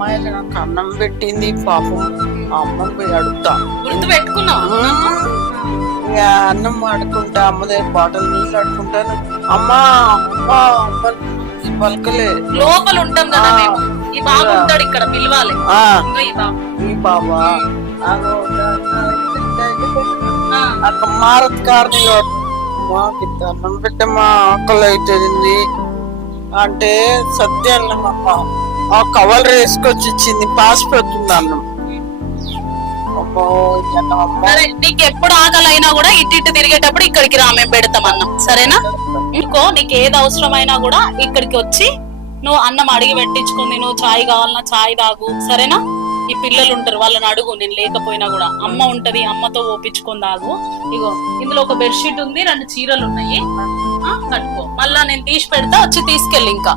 అమ్మాయిలు నాకు అన్నం పెట్టింది పాపం. ఆ అమ్మని పోయి అడుగుతా. గుర్తు పెట్టుకున్నావు. ఇక అన్నం ఆడుకుంటా, అమ్మ దగ్గర బాటలు నీళ్ళు ఆడుకుంటాను. అమ్మా అమ్మా అమ్మ పలకలే. లోపల ఉంటాం కదా మేము. ఈ బాబు ఉంటాడు ఇక్కడ, పిలవాలి. ఈ బాబు, ఈ బాబా అక్క మారత్ కారణి మాకు అన్నం పెట్టమ్మా ఆకలి అవుతుంది అంటే సత్యాన్నమ్మ ఆ కవర్ వేసుకొచ్చి ఇచ్చింది. పాసిపోతుంది అన్నం. సరే, నీకు ఎప్పుడు ఆకలి అయినా కూడా ఇటు తిరిగేటప్పుడు ఇక్కడికి రా, మేము పెడతాం అన్నం. సరేనా? ఇంకో నీకు ఏది అవసరమైనా కూడా ఇక్కడికి వచ్చి నువ్వు అన్నం అడిగి పెట్టించుకుంది. నువ్వు చాయ్ కావాలన్నా చాయ్ తాగు. సరేనా? ఈ పిల్లలు ఉంటారు, వాళ్ళని అడుగు. నేను లేకపోయినా కూడా అమ్మ ఉంటది, అమ్మతో ఓపించుకొని తాగు. ఇగో ఇందులో ఒక బెడ్షీట్ ఉంది, 2 చీరలు ఉన్నాయి, కట్టుకో. మళ్ళా నేను తీసి పెడతా, వచ్చి తీసుకెళ్ళి ఇంకా.